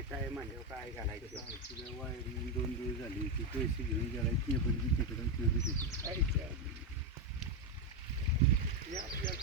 काय काय म्हणल्यावर काय घालायचं वायरिंग 2 दिवस झाली ती पैसे घेऊन गेला केबल बी तिकडं ते बी तिकडं आपल्याला